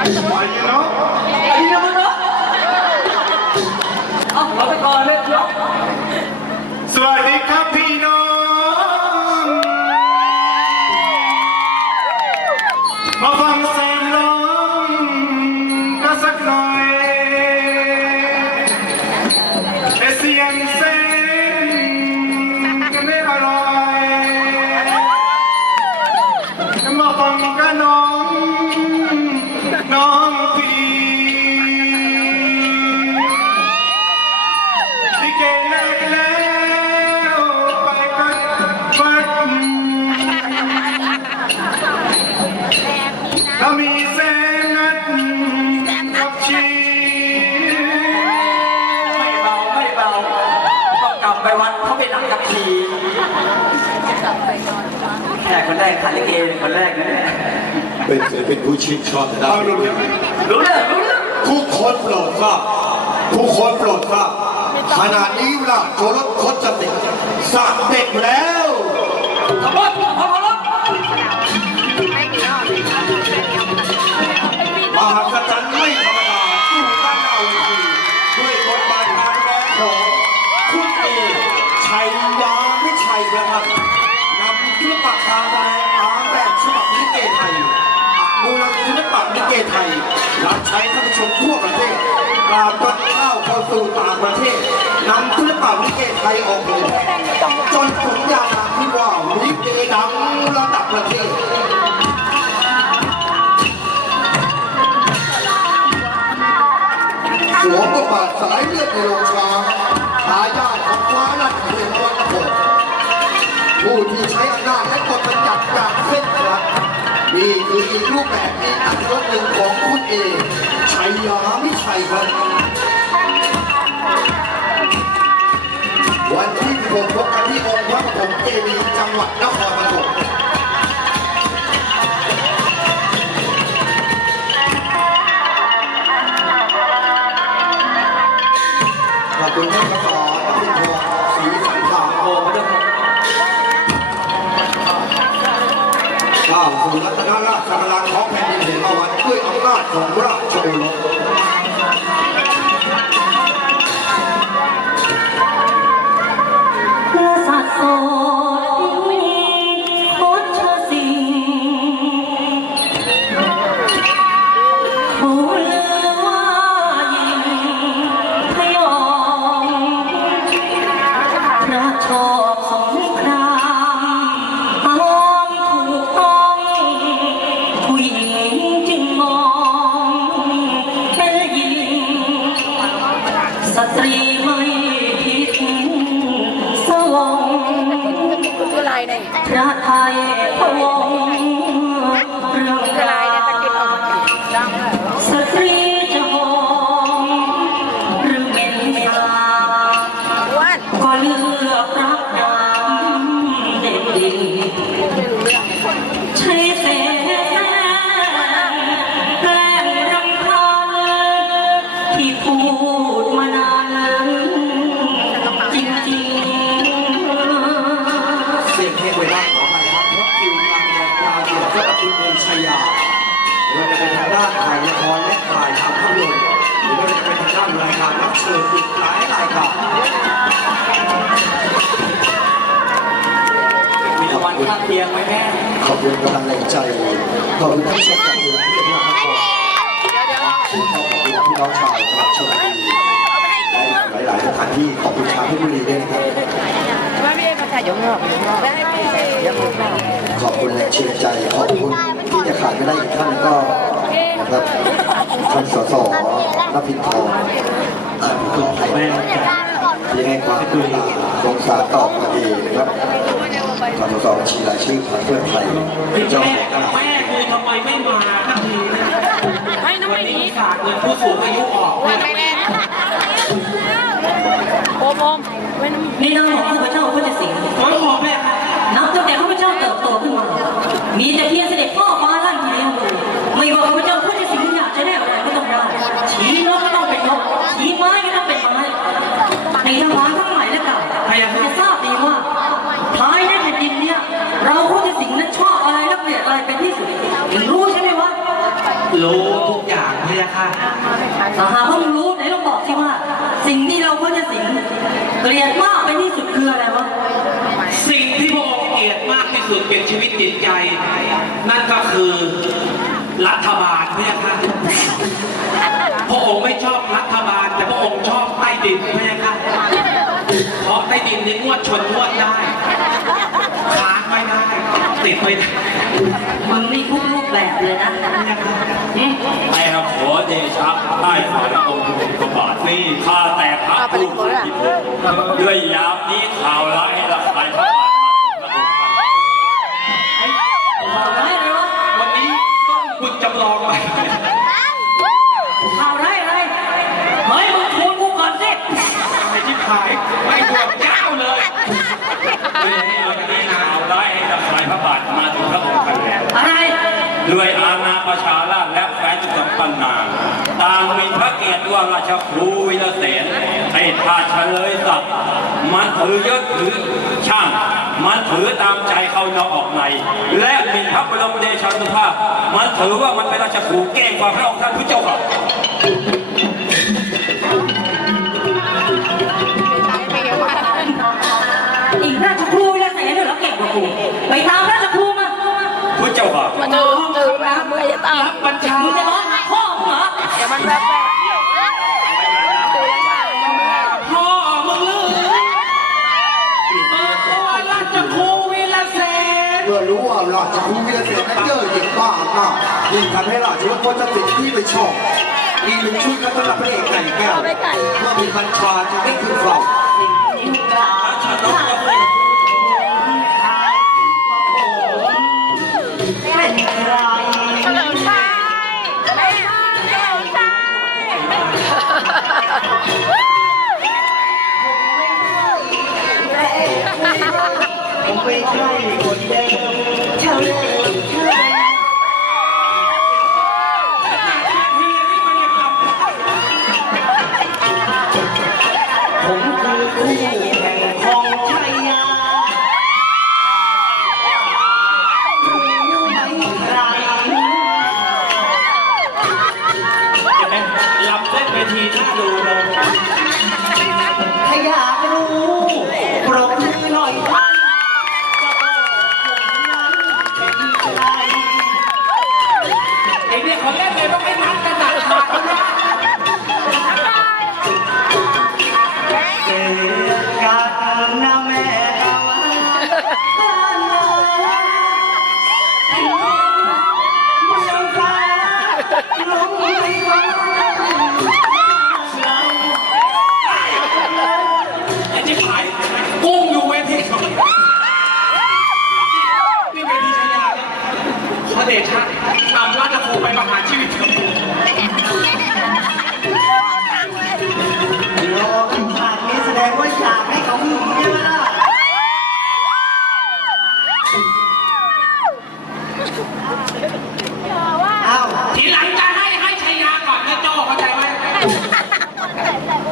Why you know? ค่คนแรกคาลิเกคนแรกนะเนี่ยเป็นศิลปินผู้ชื่นชอบนะคเอารับดูเรื่องรู้เรื่องรู้เรื่องทุกคนโปรดทราบทุกคนโปรดทราบขณะนี้เวลาโจรถคดจะติดสาดเด็กแล้วขบวนขบวน ปะลิเกไทย รับใช้ท่านผู้ชมทั่วประเทศกราบต้นข้าวเข้าสู่ต่างประเทศนำศิลปะลิเกไทยออกเลยจนถึงยานามที่ว่าลิเกดังระดับประเทศสวมบทบาทสายเลือดในโรงช้างทายาทของฟ้าลัดเพียงวันผลผู้ที่ใช้อำนาจและกฎบัญญัติจากเีคืออีกรูปแบบในอัตลักษณ์หนึ่งของคุณเองชัยยามิชัยครับวันที่16พบกันที่องค์พระปฐมเจดีจังหวัดนครปฐม อำ มีรางวัลข้างเคียงไหมแม่ขอบคุณกำลังแรงใจ ขอบคุณท่านผู้ชมจากดูที่เป็นทางก่อนเดี๋ยวเดี๋ยวขอบคุณพี่น้องชาวจังหวัดชลบุรีและหลาย ๆ สถานที่ขอบคุณชาวเพชรบุรีด้วยนะครับว่าพี่เอ็มาถ่ายยงงอกยงงอกได้ให้พี่ยงงอกขอบคุณแรงเชียร์ใจ ขอบคุณที่จะขาดไม่ได้อีกท่านก็นะครับท่านสสนภินทร์อ่าคุณไทยยังไงความกรุณาสงสารตอบมาดีนะครับ ท่านสสบัญชีรายชื่อพรรคเพื่อไทยเจ้าของตลาดแม่คือทำไมไม่มาทันทีนะให้น้ำวัไม่นหนีนี้ฝากเงินผู้สูงอายุออกวันไม่แน่โอมโอมไว้น้ำในนามของข้าพเจ้าพระเจ้าสิงห์ขอขอบแม่ครับนับตั้งแต่ข้าพเจ้าเติบโตขึ้นมา มีแต่เพียงเสด็จพ่อฟ้าลั่นเทียมไม่ว่า ค่ะถ้าหากว่ามึงรู้ไหนลองบอกสิว่า สิ่งที่เราก็จะสิ่งเกลียดมากไปที่สุดคืออะไรวะสิ่งที่พระองค์เกลียดมากที่สุดเป็นชีวิตจิตใจ นั่นก็คือรัฐบาลพระยาค่ะพระองค์ไม่ชอบรัฐบาล แต่พระองค์ชอบใต้ดินพระยาค่ะเพราะใต้ดินนี่งวดชนงวดได้ ติดไม่ได้มึงนี่ทุกรูปแบบเลยนะไอ้ครับขอเดชะได้ขอองค์พระบาทนี่ข้าแต่พระผู้มีพระภาคด้วยยามนี้ข่าว ประชาราชและแฟนสัมปันนาต่างมีพระเกียรติว่าราชครูวิรเสนให้ทาเฉลยศักดิ์มันถือยศถือช่าง มันถือตามใจเขานอกออกใน และหมีพระบรมเดชานุภาพ มันถือว่ามันเป็นราชครูเก่งกว่าพระองค์ท่านพระเจ้าค่ะอีกราชครูวิลาเสนด้วยเหรอเก่งกว่ากูไปตามราชครูมาพระเจ้าค่ะ มาเจอเจอมาเมื่อยจะตายบัญชามึงจะร้องหาพ่อมึงเหรอเดี๋ยวมันแบบแบบเจอมาพ่อมึงเลยเปิดตัวราชครูวิลเสนเมื่อรู้ว่าราชครูวิรเสนนั้นเย่อหยิ่งบ้ามากยิ่งทำให้ราชรถพจน์สิทธิ์ที่ไม่ชอบอีหนึ่งชุดก็สำหรับพระเอกไก่แก้วเมื่อมีบัญชาจะได้ขึ้นเฝ้า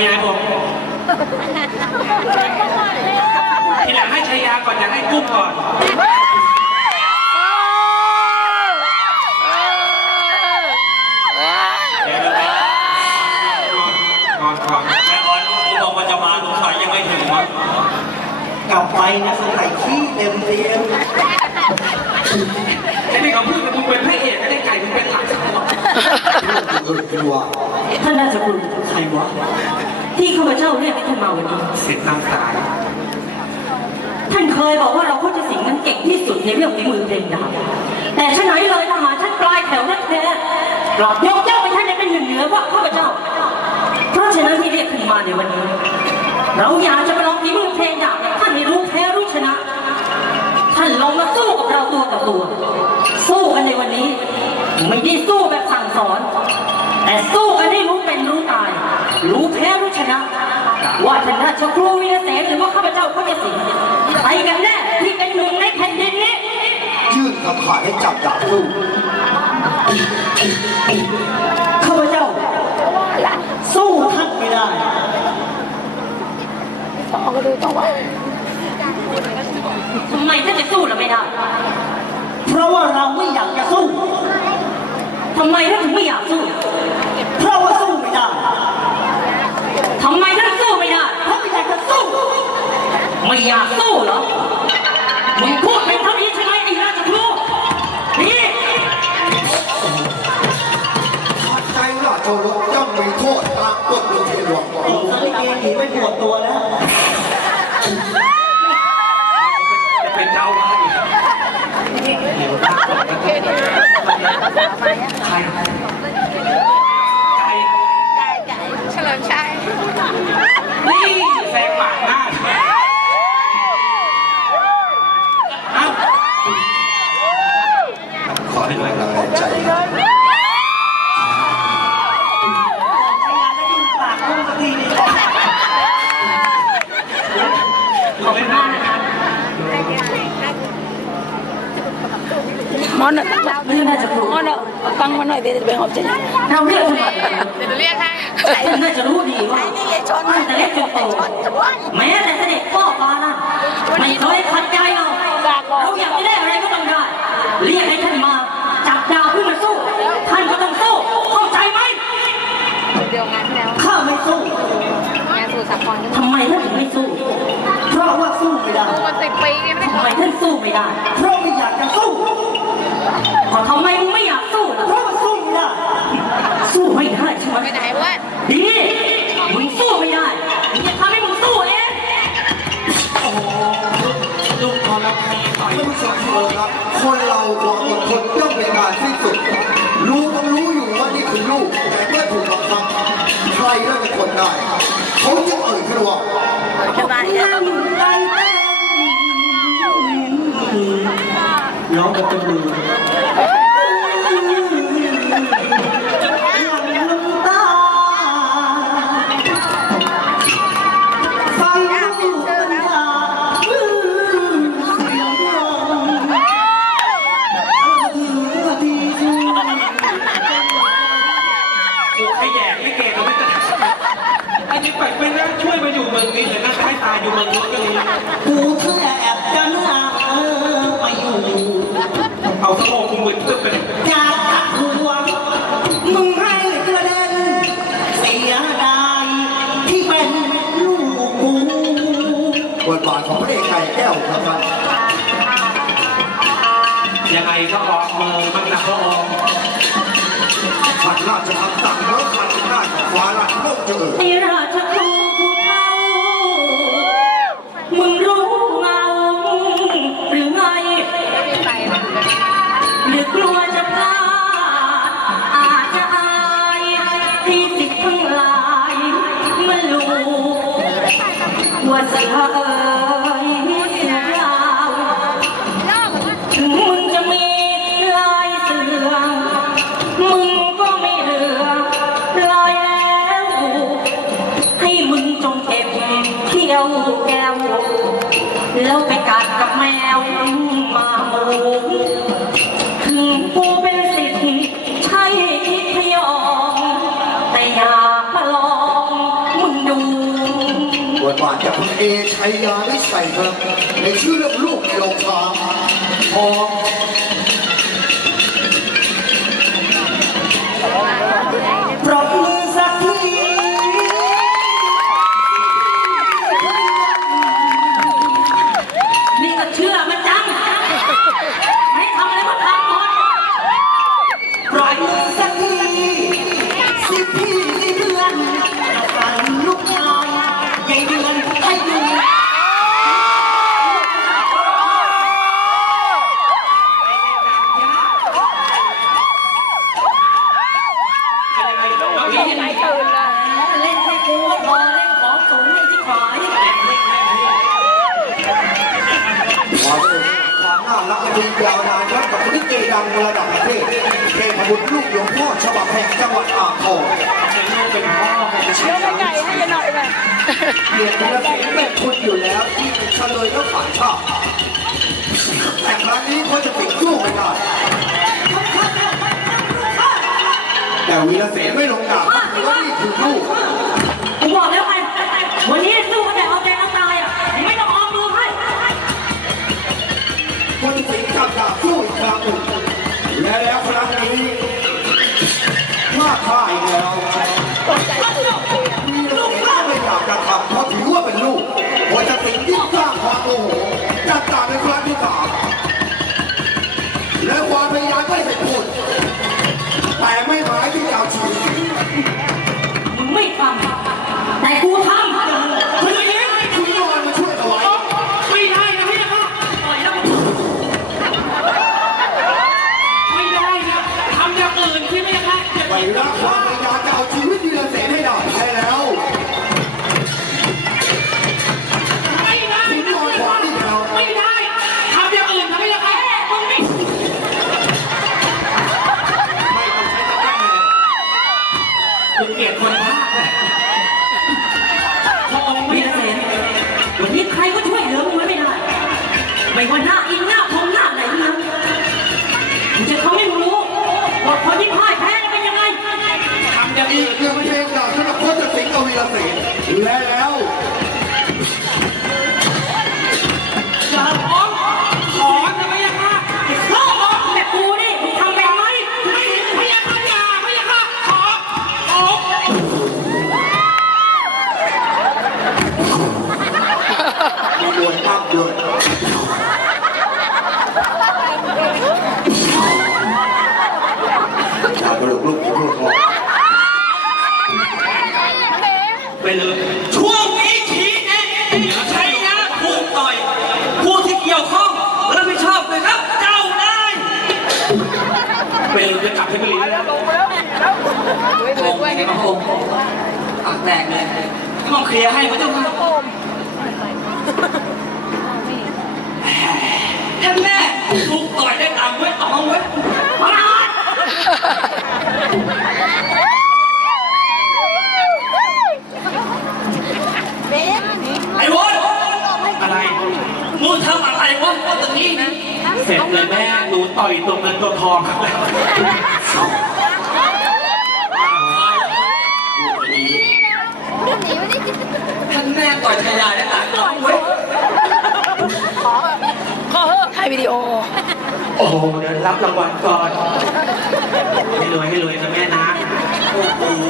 เอาอย่างไรผมทีหลังให้ชายาก่อนอย่าให้กุ้งก่อนก่อนก่อนแม่ออนเขาบอกว่าจะมาสงสัยยังไม่ถึงมั้งกลับไปนะสงสัยขี้เต็มเตียงไอ้นี่เขาพูดกับมึงเป็นพระเอกไอ้ไก่มึงเป็นหลักสาวเออคือว่า ท่านราชครูใครวะที่ข้าพเจ้าเรียกให้ท่านมาวันนี้สิทธิ์น้ำสาย ท่านเคยบอกว่าเราโคชสิงห์นั้นเก่งที่สุดในเรื่องฝีมือเพลงดาบแต่ฉะไหนเลยทหารท่านปลายแถวนักแท้กลับยกเจ้าไปท่านในเป็นหนึ่งเหนือว่าข้าพเจ้า เพราะฉะนั้นที่เรียกขึ้นมาในวันนี้ เราอยากจะประลองฝีมือเพลงดาบให้ท่านให้รู้แพ้รู้ชนะ ท่านลองมาสู้กับเราตัวต่อตัว สู้กันในวันนี้ ไม่ได้สู้แบบสั่งสอน แต่สู้กันให้รู้เป็นรู้ตาย รู้แพ้รู้ชนะ ว่าท่านราชครูวีรเสนหรือว่าข้าพเจ้าก็จะสิงห์ใครกันแน่ที่เป็นหนึ่งในแผ่นดินนี้ยื่นคำขาดให้จับดาบสู้ข้าพเจ้า สู้ท่านไม่ได้ต้องก็ดูต้องว่าทำไมท่านจะสู้เราไม่ได้ เพราะว่าเราไม่อยากจะสู้ททำไมท่านถึงไม่อยากสู้ เพราะว่าสู้ไม่ได้ ทำไมท่านสู้ไม่ได้เพราะไม่อยากจะสู้ ไม่อยากสู้เหรอมึงพูดเป็นเท่านี้ใช่ไหมไอ้ราชครูนี่ใจราชรถย่อมมีโทษตามกฎโลกหลวงไอ้สลิเกหนีไม่ปวดตัวแล้วจะเป็นเจ้าบ้านอีกใคร อนไม่น่าจะรู้อนฟังมาหน่อยเดี๋ยวจะไปหอบใจเราเรียกทำไมเดี๋ยวเรียกให้ท่านน่าจะรู้ดีว่าตั้งแต่เล็กจนโตแม้แต่เสด็จพ่อปานั้นไม่เคยขัดใจเราเราอยากจะได้อะไรก็ต้องได้ เรียกให้ท่านมาจับดาวขึ้นมาสู้ ท่านก็ต้องสู้เข้าใจไหมเดี๋ยวงานแล้วข้าไม่สู้งานสู่สากลทำไมท่านถึงไม่สู้ เพราะว่าสู้ไม่ได้มาสิบปีนี่ไม่ได้ทำไมท่านสู้ไม่ได้เพราะ ต่อยท่านผู้ชมที่เคารพครับ คนเราความอดทนย่อมเป็นการสิ้นสุด รู้ต้องรู้อยู่ว่านี่คือลูก แต่เมื่อถูกบังคับใครเล่าจะทนได้ เขาจึงเอ่ยขึ้นว่าสบายใจร้องกันจนมือห ก็ออกมือบ้างนะพระองค์ขัดราชคำสั่งแล้วขัดหน้ากับฟ้าลัดโลกเจอไอราชครูผู้เฒ่ามึงรู้เงาหรือไง หรือกลัวจะพลาดอาจจะอายที่สิทธิ์ทั้งหลายมันรู้ว่าเสื แล้วไปกัดกับแมวมาหมูถึงกูเป็นสิทธิ์ใช่ทิพยอง แต่อยากมาลองมึงดูบทบาทจากคุณเอชัยยาได้ใส่ครับในชื่อเรื่องลูกในโรงทานพอ งดาบว่านี่คือลูกกูบอกแล้วไงวันนี้สู้กันแต่เอาใจเอาตายอะไม่ต้องออมดูให้คนสิงห์กับดาบสู้อีกครั้งหนึ่งและแล้วครั้งนี้าข้าอีกแล้วลูกข้าไม่อยากจะทำเพราะถือว่าเป็นลูกเพราจะสิ่งที่สร้างความโมโหจัดกาในครั้งที่สามและความพยายามไม่ให้พูดแที่ไม่ วี ท่านแม่ถูกต่อยได้ตามเว้ยเอามาเว้มาไอ้วอนอะไรมึงทำอะไรวะตรงนี้นี่เสร็จเลยแม่หนูต่อยตัวเงินตัวทองครับแล้วท่านแม่ต่อยชายาได้ตามเอา ดีโอ โอ้โหเดี๋ยวรับรางวัลก่อน ให้รวยให้รวยนะแม่นะ โอ้โห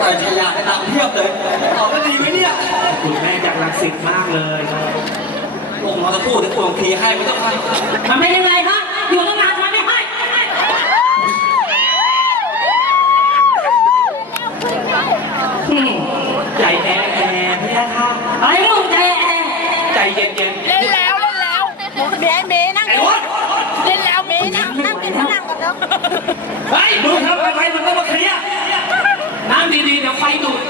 ต่อยชายาได้ตามเพียบเลยเอาก็ดีไหมเนี่ยคุณแม่จากรังสิตมากเลยองค์มาสักครู่เดี๋ยวองค์เคลียร์ให้พระเจ้าค่ะมันเป็นยังไงฮะอยู่ตั้งนานทำไมไม่ให้ อืมใจแอแอไม่ได้ค่ะ อะไรมึงใจแอ ใจเย็นเย็น เล่นแล้วเล่นแล้วเบย์เบย์นั่ง ไอ้วอน เล่นแล้วเบย์นั่งนั่งกินข้าวนั่งก่อน เนาะเฮ้ยมึงทำอะไรมึงต้องมาเคลียร์ๆน้ำดีๆเดี๋ยวไฟดูด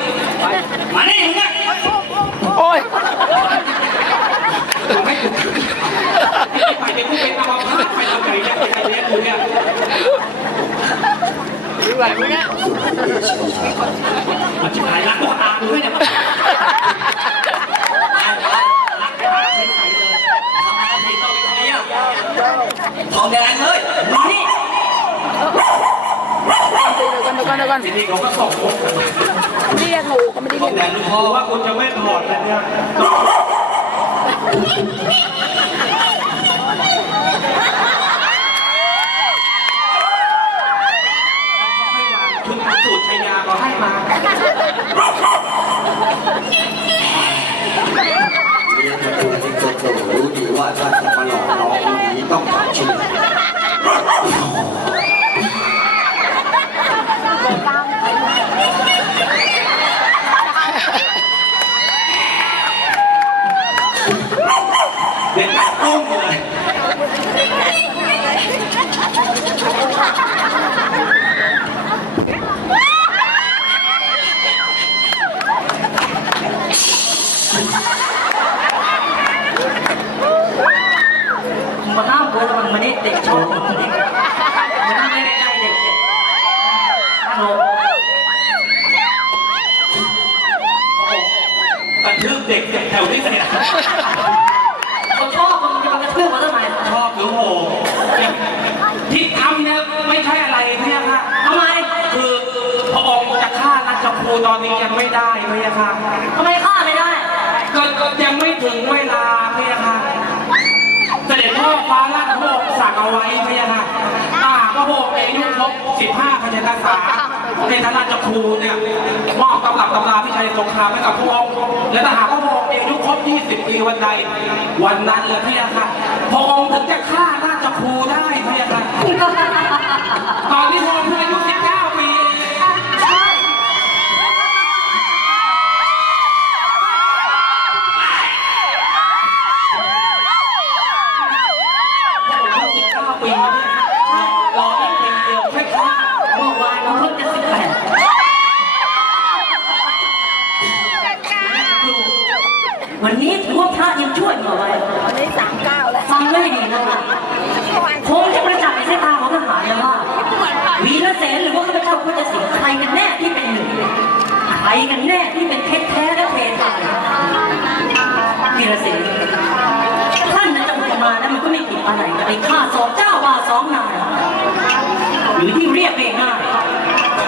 มานี่มึงเนี่ยโอ้ยไม่ไปเป็นผู้เป็นอัมพาตไปทำไงเนี่ยไปทำไงเนี่ยคุณเนี่ยไหวไหมเนี่ย มันจะหายรักตัวตาดูด้วยเนี่ยมันรักตาใสๆเลย ทำอะไรผิดต้องไปเคลียร์ทองแดงเลย มานี่ เดี๋ยวก่อนเดี๋ยวก่อนเดี๋ยวก่อนทีนี้เขาก็ส่งพวกกันมาเรียกถูกก็ไม่ได้ทองแดงลูกพ่อว่าคุณจะไม่ถอดเลยเนี่ยชุดสูตรชัยยาก็ให้มาเรียนมาดูที่โตโตรู้ดีว่าถ้าจะมาหลอกน้องคนนี้ต้องทำชีวิต เด็กอุ้มเลย มึงมาห้ามกูแล้วมันมานี่เด็กชอบมึงเด็กมานั่งใกล้ๆเด็กเด็กฮัลโหล กระทืบเด็กแถวนี้เลยนะ เขาชอบมึงจะมากระทืบเขาทำไม ชอบหรือโห ที่ทำเนี่ยไม่ใช่อะไรเนี่ยค่ะทำไมคือพระองค์จะฆ่าราชครูตอนนี้ยังไม่ได้เนี่ยค่ะทำไมฆ่าไม่ได้ก็ก็ยังไม่ถึงเวลาเนี่ยค่ะเสด็จพ่อฟ้าราชพระองค์สั่งเอาไว้เนี่ยค่ะอ่าพระองค์อายุครบ15พรรษาในฐานะเจ้าครูเนี่ยมอบตำรับตำราพิชัยสงครามให้กับพระองค์และถ้าหากว่าพระองค์เองอายุครบ20ปีวันใดวันนั้นเลยพี่ค่ะ พระองค์ถึงจะฆ่าราชครูได้พี่ค่ะตอนนี้พระองค์เพิ่งอายุ19 ปีเอง19 ปีแล้วเนี่ยรออีกปีเดียวแค่ฆ่าเมื่อวานเราเพิ่งจะสิบแปดจัดการวันนี้ถือว่าพระยังช่วยมาไว้ วันนี้สามเก้าแล้วฟังไว้ดีนะคะคงจะประจักษ์ในสายตาของทหารแล้วว่าวีรเสนหรือว่าข้าพเจ้าพุทธสิงห์ใครกันแน่ที่เป็นหนึ่งใครกันแน่ที่เป็นเพชรแท้และเทไทยวีรเสนท่านนะจะอุปมานะมันก็ไม่ผิดอะไรจะไปฆ่าสองเจ้าวาสองนายหรือที่เรียกง่าย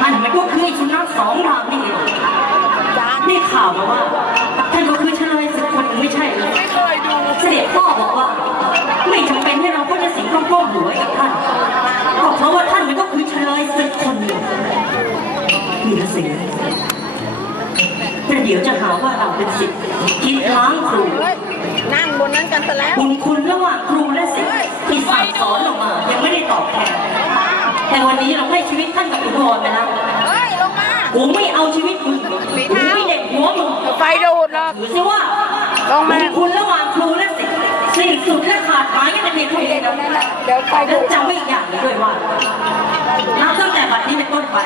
ท่านมันก็คือไอ้สุนัขสองรางนี่เองนี่ข่าวมาว่าท่านก็คือเฉลยสุ อเฉลยศึกคนเดียวมีละสิงห์แต่เดี๋ยวจะหาว่าเราเป็นสิทธิ์คิดล้างครูเฮ้ยนั่งบนนั้นกันซะแล้วบุญคุณระหว่างครูและศิษย์ที่สั่งสอนออกมา ยังไม่ได้ตอบแทนแต่วันนี้เราให้ชีวิตท่านกับอุทรไปแล้วเฮ้ยลงมากูไม่เอาชีวิตมึงกูไม่เด็กหัวมึงไฟดูดหรอกถือซะว่าลงมาบุญคุณระหว่างครูและศิษย์ สิ้นสุดและขาดหายกันเป็นเพียงเท่านี้เดี๋ยวนั้นแหละเดี๋ยวไฟและดูดจำไว้อีกอย่างหนึ่งด้วยว่านับตั้งแต่บัดนี้เป็นต้นไป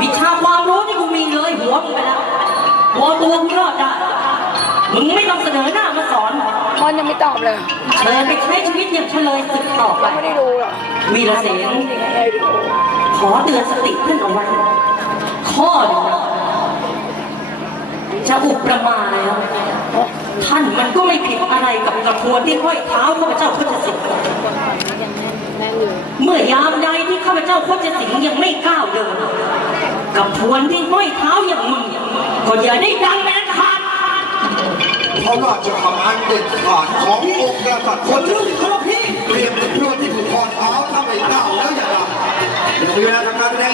วิชาความรู้ที่กูมีเลยหัวมึงไปแล้วหัวตัวมึงรอดได้มึงไม่ต้องเสนอหน้ามาสอนมันยังไม่ตอบเลยเชิญไปใช้ชีวิตอย่างเฉลยศึกต่อไปไม่ได้ดูหรอกวีรเสนจริงๆไอ้ดูขอเตือนสติท่านเอาไว้ข้อหนึ่งนะจะอุปประมาแล้ว ท่านมันก็ไม่ผิดอะไรกับกระพวนที่ห้อยเท้าข้าพเจ้าพุทธสิงห์เมื่อยามใดที่ข้าพเจ้าพุทธสิงห์ยังไม่ก้าวเดินกับพวนที่ห้อยเท้าอย่างมึงก็อย่าได้ดังแม้ขาดเพราะราชคำอันเด็ดขาดขององค์กษัตริย์คนหนึ่งครับพี่เปรียบเพื่อที่ผูกคอเท้าถ้าไม่ก้าวแล้วอย่าดับเดี๋ยวนะ